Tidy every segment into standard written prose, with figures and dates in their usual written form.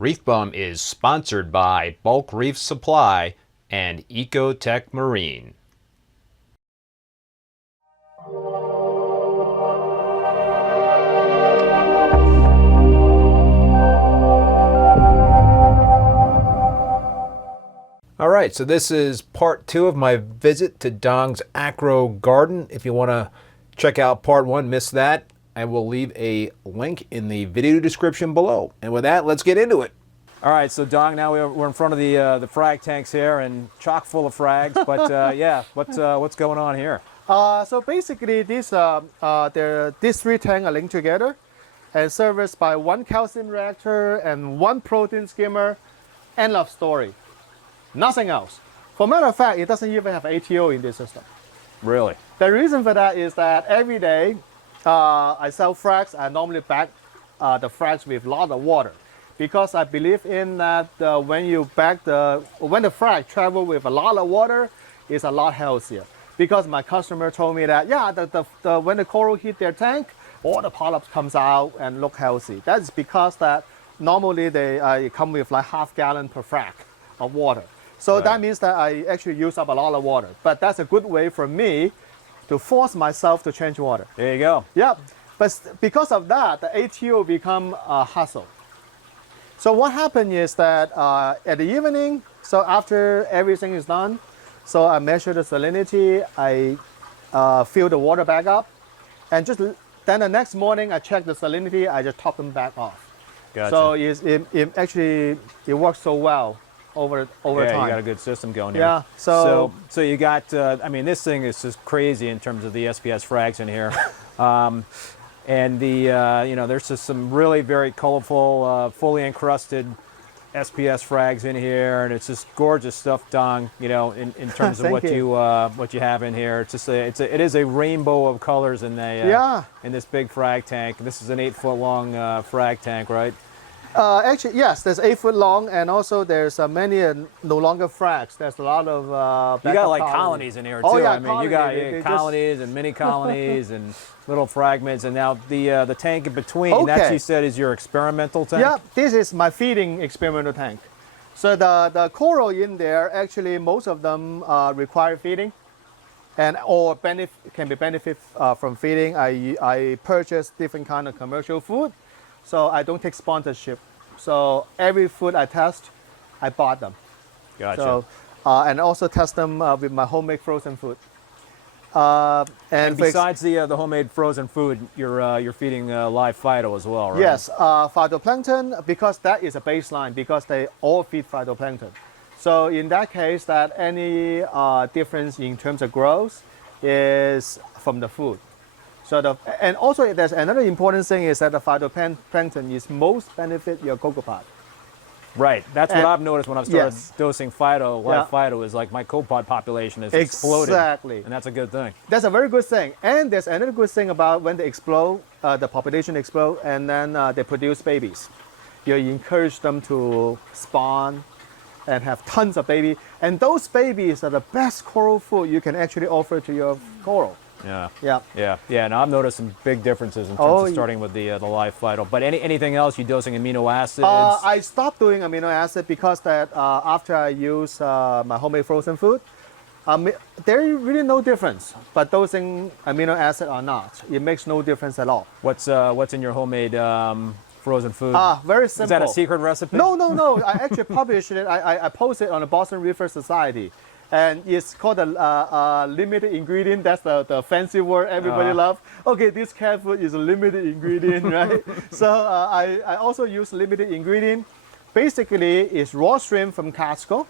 Reef Bum is sponsored by Bulk Reef Supply and Ecotech Marine. All right, so this is part 2 of my visit to Dong's AcroGarden. If you want to check out part 1, missed that, I will leave a link in the video description below. And with that, let's get into it. All right, so Dong, now we're in front of the frag tanks here and chock full of frags. But yeah, what's going on here? So basically, these 3 tanks are linked together and serviced by 1 calcium reactor and 1 protein skimmer. End of story. Nothing else. For matter of fact, it doesn't even have ATO in this system. Really? The reason for that is that every day I sell frags. I normally bag the frags with a lot of water, because I believe in that when the frag travel with a lot of water, it's a lot healthier. Because my customer told me that when the coral hit their tank, all the polyps comes out and look healthy. That's because that normally they come with like half gallon per frag of water. So right. That means that I actually use up a lot of water. But that's a good way for me to force myself to change water. There you go. Yeah, but because of that, the ATO become a hassle. So what happened is that at the evening, so after everything is done, so I measure the salinity, I fill the water back up, and then the next morning I check the salinity, I just top them back off. Gotcha. So it actually works so well over time. Yeah, you got a good system going here. Yeah. So you got, I mean, this thing is just crazy in terms of the SPS frags in here. And there's just some really very colorful, fully encrusted SPS frags in here, and it's just gorgeous stuff, Dong. In terms of what you have in here. It's just it is a rainbow of colors in in this big frag tank. This is an 8-foot long frag tank, right? Actually, yes. There's 8 foot long, and also there's many no longer frags. There's a lot of you got like colonies in here too. Oh, yeah, I mean, you got colonies and mini colonies and little fragments. And now the tank in between, that you said is your experimental tank. Yeah, this is my feeding experimental tank. So the coral in there, actually most of them require feeding, or can be benefit from feeding. I purchase different kind of commercial food. So I don't take sponsorship. So every food I test, I bought them. Gotcha. So, and also test them with my homemade frozen food. And besides the homemade frozen food, you're feeding live phyto as well, right? Yes, phytoplankton, because that is a baseline, because they all feed phytoplankton. So in that case, that any difference in terms of growth is from the food. And also there's another important thing is that the phytoplankton is most benefit your copepod. Right, that's what I've noticed when I've started dosing phyto, live phyto, is like my copepod population is exploded. Exactly. And that's a good thing. That's a very good thing. And there's another good thing about when they explode, the population explode, and then they produce babies. You encourage them to spawn and have tons of babies. And those babies are the best coral food you can actually offer to your coral. Yeah. And I've noticed some big differences in terms of starting with the live phyto. But anything else? You dosing amino acids? I stopped doing amino acid because that after I use my homemade frozen food, there is really no difference. But dosing amino acid or not, it makes no difference at all. What's in your homemade frozen food? Very simple. Is that a secret recipe? No. I actually published it. I posted it on the Boston Reefers Society. And it's called a limited ingredient. That's the fancy word everybody loves. Okay, this cat food is a limited ingredient, right? So I also use limited ingredient. Basically, it's raw shrimp from Costco.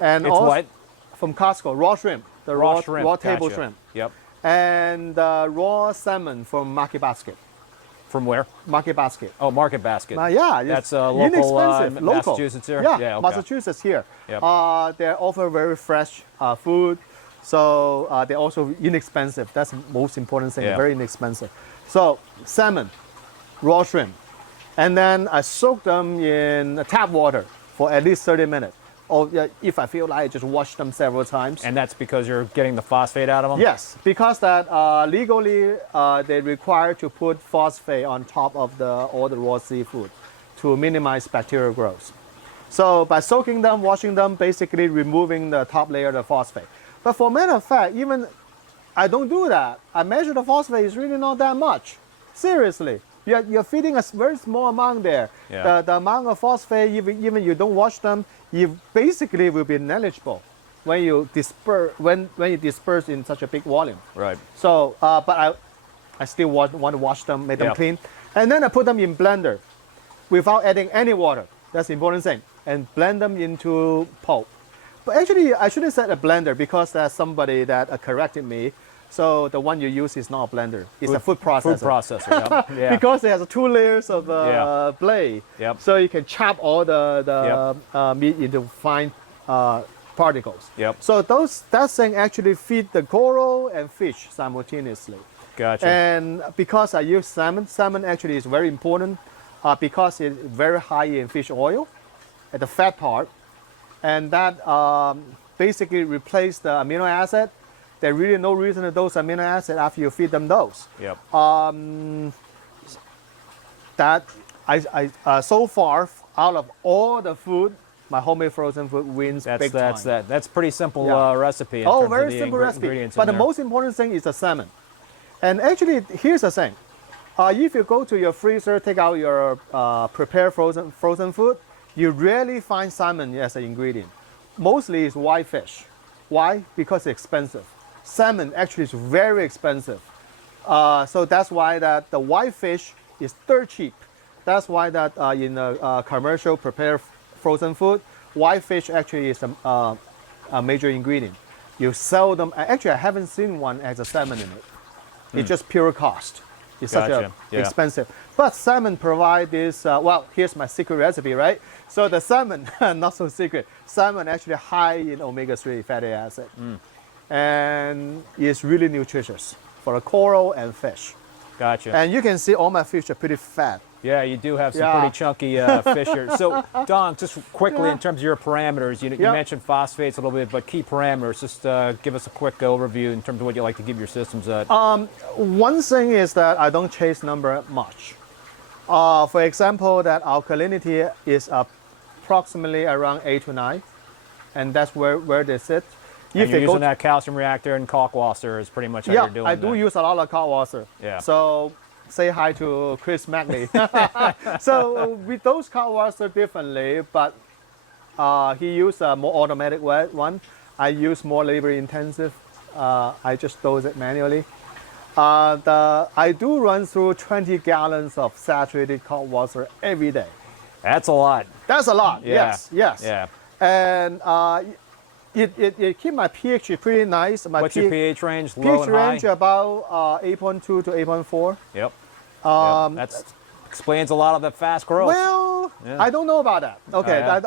And it's what? From Costco, raw shrimp. The raw table shrimp. Yep. And raw salmon from Market Basket. From where? Market Basket. Oh, Market Basket. That's local, inexpensive. Local. Massachusetts here? Yeah, okay. Massachusetts here. Yep. They offer very fresh food, so they're also inexpensive. That's the most important thing, very inexpensive. So salmon, raw shrimp, and then I soak them in tap water for at least 30 minutes. Or if I feel like, just wash them several times. And that's because you're getting the phosphate out of them? Yes, because that legally they require to put phosphate on top of all the raw seafood to minimize bacterial growth. So by soaking them, washing them, basically removing the top layer of the phosphate. But for matter of fact, even I don't do that. I measure the phosphate is really not that much. Seriously, you're feeding a very small amount there. Yeah. The amount of phosphate, even you don't wash them, you basically will be negligible when you disperse in such a big volume. Right. So, but I still want to wash them, make them Yeah. clean, and then I put them in blender without adding any water. That's the important thing, and blend them into pulp. But actually, I shouldn't say a blender because there's somebody that corrected me. So the one you use is not a blender; it's a food processor. Food processor. Yep. Yeah. Because it has 2 layers of Yeah. blade, Yep. so you can chop all the meat into fine particles. Yep. So that thing actually feed the coral and fish simultaneously. Gotcha. And because I use salmon actually is very important because it's very high in fish oil, at the fat part, and that basically replace the amino acid. There's really no reason to dose amino acid after you feed them those. Yep. That I so far out of all the food, my homemade frozen food wins big time. That's pretty simple Yeah. recipe. In terms Very of the simple recipe. ingredients But in the there. most important thing is the salmon. And actually, here's the thing. If you go to your freezer, take out your prepared frozen food, you rarely find salmon as an ingredient. Mostly it's white fish. Why? Because it's expensive. Salmon actually is very expensive. So that's why that the white fish is dirt cheap. That's why that in the commercial prepared frozen food, white fish actually is a major ingredient. You sell them. Actually, I haven't seen one as a salmon in it. It's just pure cost. It's such Gotcha. a Yeah. expensive. But salmon provide this. Well, here's my secret recipe, right? So the salmon, not so secret. Salmon actually high in omega-3 fatty acid, and is really nutritious for the coral and fish. Gotcha. And you can see all my fish are pretty fat. Yeah, you do have some Yeah. pretty chunky fish here. So, Don, just quickly in terms of your parameters, you Yeah. mentioned phosphates a little bit, but key parameters, just give us a quick overview in terms of what you like to give your systems at. One thing is that I don't chase number much. For example, that alkalinity is approximately around 8 to 9, and that's where they sit. And you're using that calcium reactor and Kalkwasser is pretty much how you're doing I do that. use a lot of Kalkwasser. Yeah. So say hi to Chris Mackley. So with those Kalkwasser differently, but he used a more automatic one. I use more labor intensive. I just dose it manually. I do run through 20 gallons of saturated Kalkwasser every day. That's a lot. That's a lot. Yeah. Yes. Yeah. And it keep my pH pretty nice. My What's your pH range? Low pH and high? range about 8.2 to 8.4. Yep. That explains a lot of the fast growth. Well, Yeah. I don't know about that. Okay, yeah.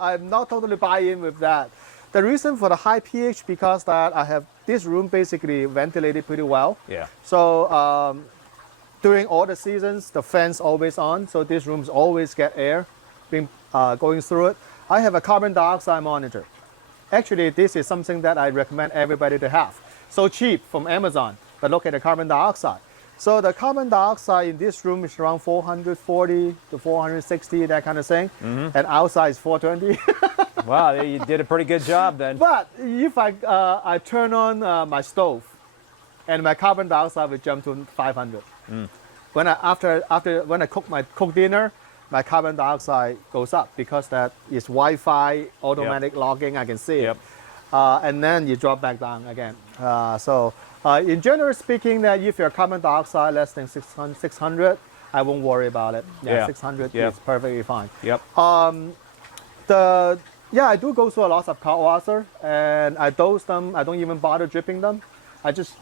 I'm not totally buy in with that. The reason for the high pH because that I have this room basically ventilated pretty well. Yeah. So during all the seasons, the fan's always on, so these rooms always get air being going through it. I have a carbon dioxide monitor. Actually, this is something that I recommend everybody to have. So cheap from Amazon, but look at the carbon dioxide. So the carbon dioxide in this room is around 440 to 460, that kind of thing, and outside is 420. Wow, you did a pretty good job then. But if I turn on my stove, and my carbon dioxide will jump to 500. When I cook dinner, my carbon dioxide goes up because that is Wi-Fi automatic logging. I can see it, and then you drop back down again. In general speaking, that if your carbon dioxide less than 600, I won't worry about it. 600 is perfectly fine. Yep. I do go through a lot of Kalkwasser, and I dose them. I don't even bother dripping them. I just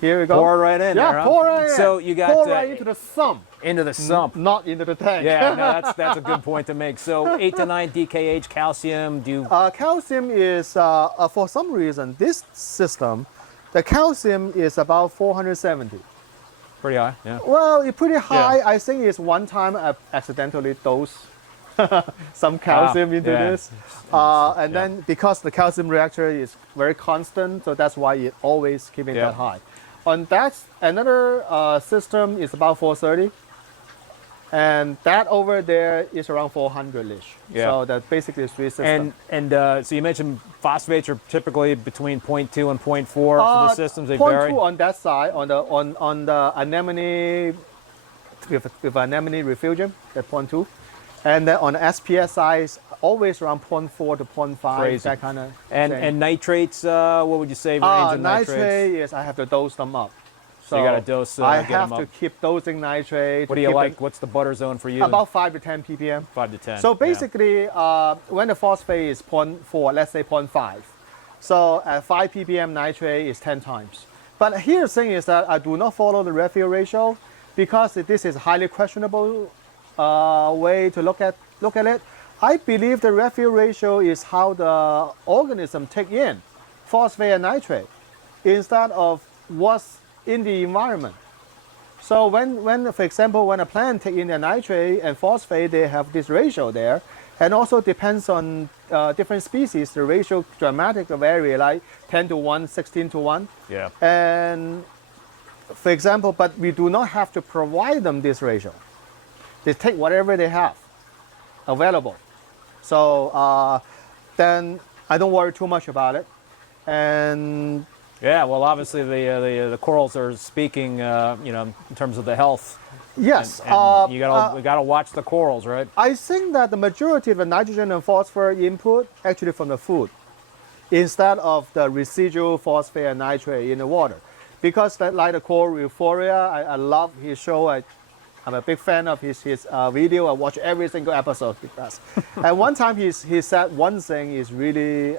here we go. Pour right in. Yeah, there, huh? pour right in. So you got pour right into the sump. into the sump. Not into the tank. Yeah, no, that's a good point to make. So 8 to 9 DKH calcium. Do you? Calcium is for some reason this system, the calcium is about 470. Pretty high. Yeah. Well, it's pretty high. Yeah. I think it's one time I accidentally dosed some calcium into this, and then because the calcium reactor is very constant, so that's why it always keeping that high. On that, another system is about 430. And that over there is around 400-ish. Yeah. So that's basically a three system. And so you mentioned phosphates are typically between 0.2 and 0.4 for the systems. They 0.2 vary. on that side, on the anemone with anemone refugium, at 0.2, and then on the SPS side, it's always around 0.4 to 0.5. Crazy. That kind of. And nitrates, what would you say range of nitrates? Nitrate is I have to dose them up. So you got to dose. I get have them to up. keep dosing nitrate. What do you like? What's the butter zone for you? About 5 to 10 ppm. 5 to 10. So yeah. basically, when the phosphate is 0.4, let's say 0.5, so at 5 ppm nitrate is 10 times. But here the thing is that I do not follow the refill ratio because this is a highly questionable way to look at it. I believe the refill ratio is how the organism take in phosphate and nitrate instead of what's in the environment. So when, for example, when a plant take in the nitrate and phosphate, they have this ratio there, and also depends on different species. The ratio dramatically vary, like 10 to 1, 16 to 1. Yeah. And for example, but we do not have to provide them this ratio. They take whatever they have available. So then I don't worry too much about it. And Yeah, well, obviously the corals are speaking, in terms of the health. yes, And we gotta watch the corals, right? I think that the majority of the nitrogen and phosphorus input actually from the food, instead of the residual phosphate and nitrate in the water, because that like the coral euphoria, I love his show. I'm a big fan of his video. I watch every single episode because. And one time he said one thing is really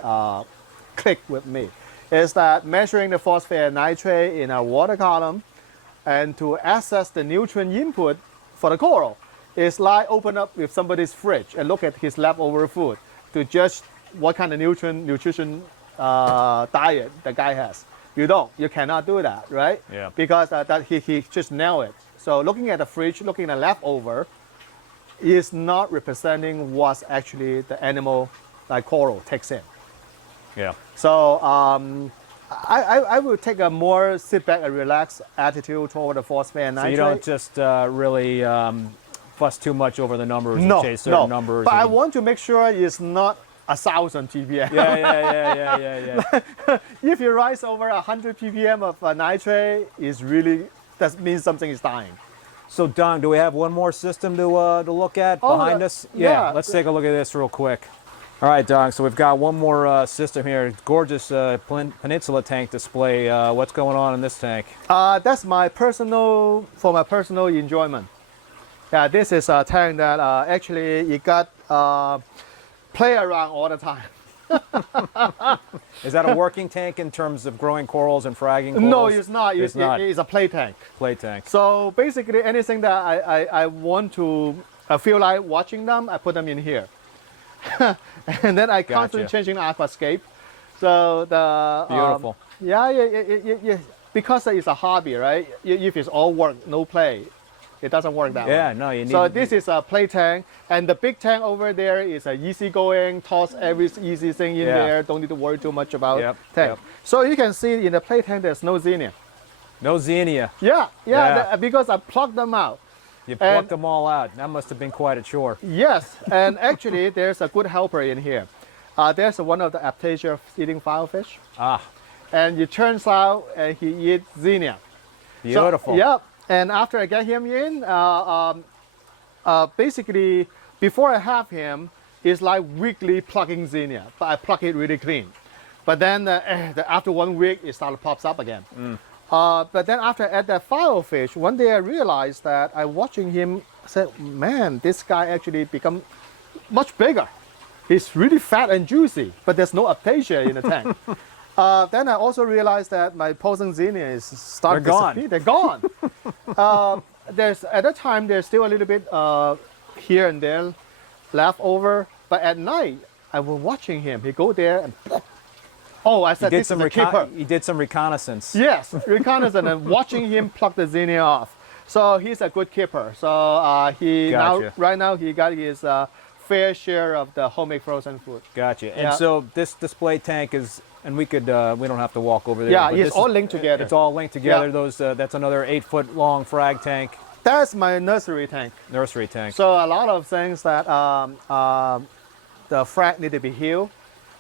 clicked with me. Is that measuring the phosphate and nitrate in a water column and to assess the nutrient input for the coral is like open up with somebody's fridge and look at his leftover food to judge what kind of nutrition diet the guy has. You cannot do that, right? Yeah. Because that he just nailed it. So looking at the fridge, looking at the leftover is not representing what's actually the animal like coral takes in. Yeah. So I will take a more sit back and relax attitude toward the phosphate and So nitrate. you don't just really fuss too much over the numbers no, and chase certain no. numbers. But I want to make sure it's not 1,000 ppm. Yeah. If you rise over 100 ppm of nitrate, that means something is dying. So Don, do we have one more system to look at behind us? yeah. Let's take a look at this real quick. All right, Don, so we've got one more system here. Gorgeous peninsula tank display. What's going on in this tank? That's for my personal enjoyment. Yeah, this is a tank that actually you got play around all the time. Is that a working tank in terms of growing corals and fragging corals? No, it's not. It's not. It's a play tank. Play tank. So basically, anything that I want to feel like watching them, I put them in here. And then I constantly changing the aquascape. So the Beautiful. Yeah. Because it's a hobby, right? If it's all work, no play, it doesn't work that way. Yeah, no, you need. So this is a play tank, and the big tank over there is a easygoing, toss every easy thing in there. Don't need to worry too much about tank. Yep. So you can see in the play tank there's no xenia. No xenia. Yeah. Because I plugged them out. You plucked them all out. That must have been quite a chore. Yes, and actually there's a good helper in here. There's one of the aptasia eating filefish. Ah, And he turns out he eats xenia. beautiful. So, yep. And after I get him in, basically before I have him, it's like weekly plucking xenia, but I pluck it really clean. But then after 1 week, it pops up again. But then after I add that filefish, one day I realized that I watching him, I said, man, this guy actually become much bigger. He's really fat and juicy, but there's no aptasia in the tank. Then I also realized that my poison xenia is starting to disappear. They're gone. At that time, there's still a little bit here and there left over. But at night, I was watching him. He go there and I said, this is a keeper. He did some reconnaissance. Yes, reconnaissance and watching him pluck the xenia off. So he's a good keeper. So right now he got his fair share of the homemade frozen food. Gotcha. And so this display tank is, and we don't have to walk over there. Yeah, but it's all linked together. It's all linked together. Those that's another 8-foot long frag tank. That's my nursery tank. Nursery tank. So a lot of things that the frag need to be healed.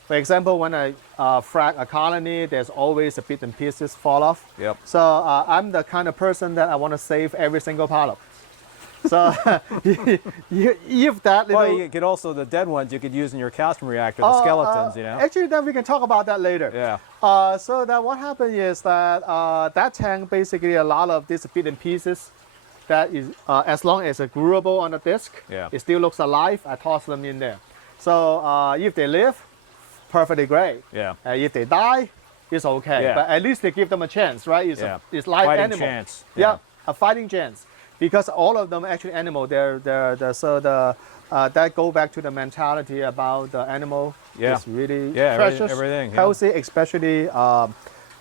For example, when I frag a colony, there's always a bit and pieces fall off. Yep. So I'm the kind of person that I want to save every single polyp. So if that little... Well, you could also, the dead ones you could use in your calcium reactor, the skeletons, you know? Actually, then we can talk about that later. Yeah. So that what happened is that that tank, basically a lot of these bit and pieces, that is, as long as it's growable on the disc, Yeah. it still looks alive, I toss them in there. So if they live, perfectly great. Yeah. If they die, it's okay. Yeah. But at least they give them a chance, right? It's, Yeah. it's live Fighting animal. chance. Yeah, a fighting chance. Because all of them actually animal, that go back to the mentality about the animal. Yeah. It's really Yeah, precious, everything, yeah. healthy, especially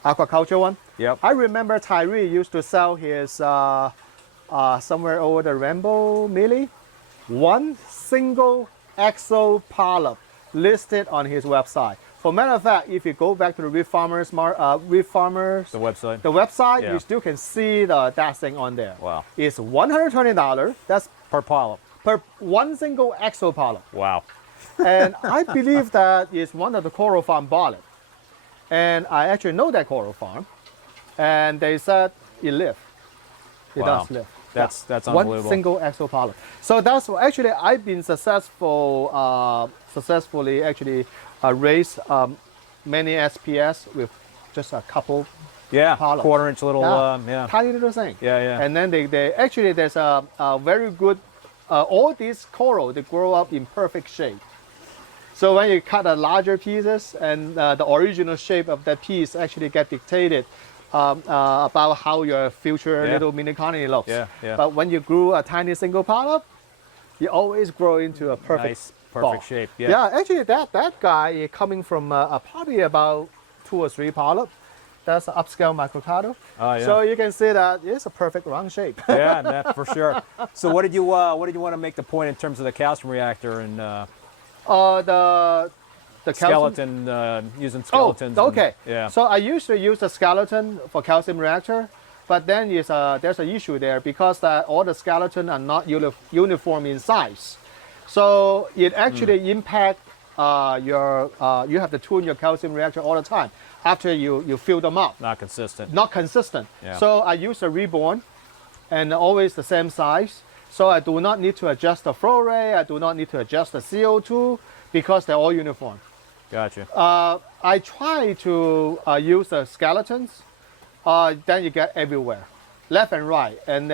aquaculture one. Yep. I remember Tyree used to sell his somewhere over the Rainbow Millie, one single exo polyp listed on his website. For matter of fact, if you go back to the Reef Farmers, The website. the website, Yeah. you still can see that thing on there. Wow. It's $120. That's Per polyp. per one single exo polyp. Wow. And I believe that is one of the coral farm bought it. And I actually know that coral farm. And they said it lives. It Wow. does live. That's One unbelievable. single exo polyp. So that's actually I've been successfully actually raised many SPS with just a couple Yeah. polyps. Quarter-inch little. Yeah. Tiny little thing. Yeah, yeah. And then they actually there's a very good all these coral they grow up in perfect shape. So when you cut a larger pieces and the original shape of that piece actually get dictated about how your future Yeah. little mini colony looks. Yeah, yeah. But when you grew a tiny single polyp, you always grow into a perfect Nice, perfect ball. shape. Yeah. Actually that guy is coming from probably about 2 or 3 polyps. That's an upscale microcado. Oh, yeah. So you can see that it's a perfect round shape. Yeah, that for sure. So what did you want to make the point in terms of the calcium reactor and The calcium. skeleton, using skeletons? Oh, okay. Yeah. So I usually use the skeleton for calcium reactor, but then there's an issue there because all the skeleton are not uniform in size. So it actually impact you have to tune your calcium reactor all the time after you fill them up. Not consistent. Not consistent. Yeah. So I use a reborn and always the same size. So I do not need to adjust the flow rate. I do not need to adjust the CO2 because they're all uniform. Gotcha. I try to use the skeletons. Then you get everywhere, left and right. And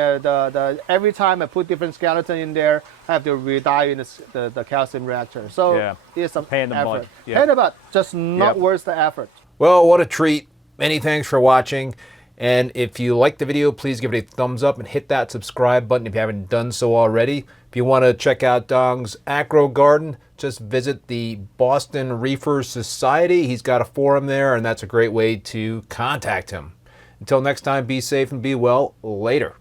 every time I put different skeleton in there, I have to re-dye in the calcium reactor. So Yeah. it's a Pain in the butt. effort. Yeah. Pain in the butt, just not Yep. worth the effort. Well, what a treat. Many thanks for watching. And if you like the video, please give it a thumbs up and hit that subscribe button if you haven't done so already. If you want to check out Dong's AcroGarden, just visit the Boston Reefers Society. He's got a forum there, and that's a great way to contact him. Until next time, be safe and be well. Later.